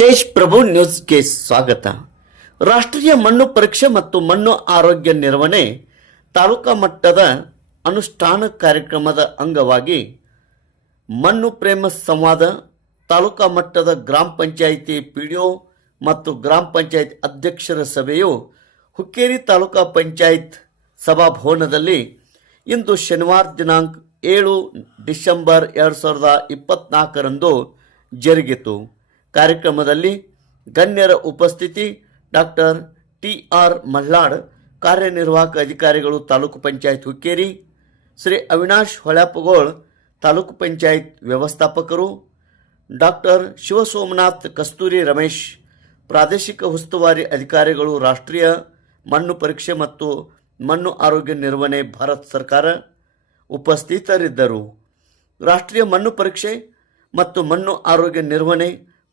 ತೇಜ್ ಪ್ರಭು ನ್ಯೂಸ್ಗೆ ಸ್ವಾಗತ. ರಾಷ್ಟ್ರೀಯ ಮಣ್ಣು ಪರೀಕ್ಷೆ ಮತ್ತು ಮಣ್ಣು ಆರೋಗ್ಯ ನಿರ್ವಹಣೆ ತಾಲೂಕಾ ಮಟ್ಟದ ಅನುಷ್ಠಾನ ಕಾರ್ಯಕ್ರಮದ ಅಂಗವಾಗಿ ಮಣ್ಣು ಪ್ರೇಮ ಸಂವಾದ, ತಾಲೂಕಾ ಮಟ್ಟದ ಗ್ರಾಮ ಪಂಚಾಯಿತಿ ಪಿಡಿಒ ಮತ್ತು ಗ್ರಾಮ ಪಂಚಾಯತ್ ಅಧ್ಯಕ್ಷರ ಸಭೆಯು ಹುಕ್ಕೇರಿ ತಾಲೂಕಾ ಪಂಚಾಯತ್ ಸಭಾಭವನದಲ್ಲಿ ಇಂದು ಶನಿವಾರ ದಿನಾಂಕ ಏಳು ಡಿಸೆಂಬರ್ ಎರಡು ಸಾವಿರದ ಇಪ್ಪತ್ನಾಲ್ಕರಂದು ಜರುಗಿತು. ಕಾರ್ಯಕ್ರಮದಲ್ಲಿ ಗಣ್ಯರ ಉಪಸ್ಥಿತಿ, ಡಾಕ್ಟರ್ ಟಿ ಆರ್ ಮಲ್ಲಾಡ್ ಕಾರ್ಯನಿರ್ವಾಹಕ ಅಧಿಕಾರಿಗಳು ತಾಲೂಕು ಪಂಚಾಯತ್ ಹುಕ್ಕೇರಿ, ಶ್ರೀ ಅವಿನಾಶ್ ಹೊಳ್ಯಾಪಗೋಳ್ ತಾಲೂಕು ಪಂಚಾಯತ್ ವ್ಯವಸ್ಥಾಪಕರು, ಡಾಕ್ಟರ್ ಶಿವಸೋಮನಾಥ್ ಕಸ್ತೂರಿ ರಮೇಶ್, ಪ್ರಾದೇಶಿಕ ಉಸ್ತುವಾರಿ ಅಧಿಕಾರಿಗಳು ರಾಷ್ಟ್ರೀಯ ಮಣ್ಣು ಪರೀಕ್ಷೆ ಮತ್ತು ಮಣ್ಣು ಆರೋಗ್ಯ ನಿರ್ವಹಣೆ ಭಾರತ ಸರ್ಕಾರ ಉಪಸ್ಥಿತರಿದ್ದರು. ರಾಷ್ಟ್ರೀಯ ಮಣ್ಣು ಪರೀಕ್ಷೆ ಮತ್ತು ಮಣ್ಣು ಆರೋಗ್ಯ ನಿರ್ವಹಣೆ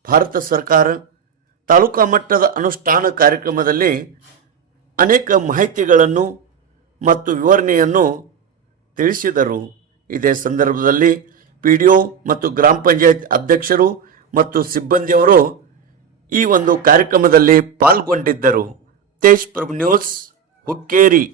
ಭಾರತ ಸರ್ಕಾರ ತಾಲೂಕಾ ಮಟ್ಟದ ಅನುಷ್ಠಾನ ಕಾರ್ಯಕ್ರಮದಲ್ಲಿ ಅನೇಕ ಮಾಹಿತಿಗಳನ್ನು ಮತ್ತು ವಿವರಣೆಯನ್ನು ತಿಳಿಸಿದರು. ಇದೇ ಸಂದರ್ಭದಲ್ಲಿ ಪಿ ಡಿ ಒ ಮತ್ತು ಗ್ರಾಮ ಪಂಚಾಯತ್ ಅಧ್ಯಕ್ಷರು ಮತ್ತು ಸಿಬ್ಬಂದಿಯವರು ಈ ಒಂದು ಕಾರ್ಯಕ್ರಮದಲ್ಲಿ ಪಾಲ್ಗೊಂಡಿದ್ದರು. ತೇಜ್ ಪ್ರಭು ನ್ಯೂಸ್ ಹುಕ್ಕೇರಿ.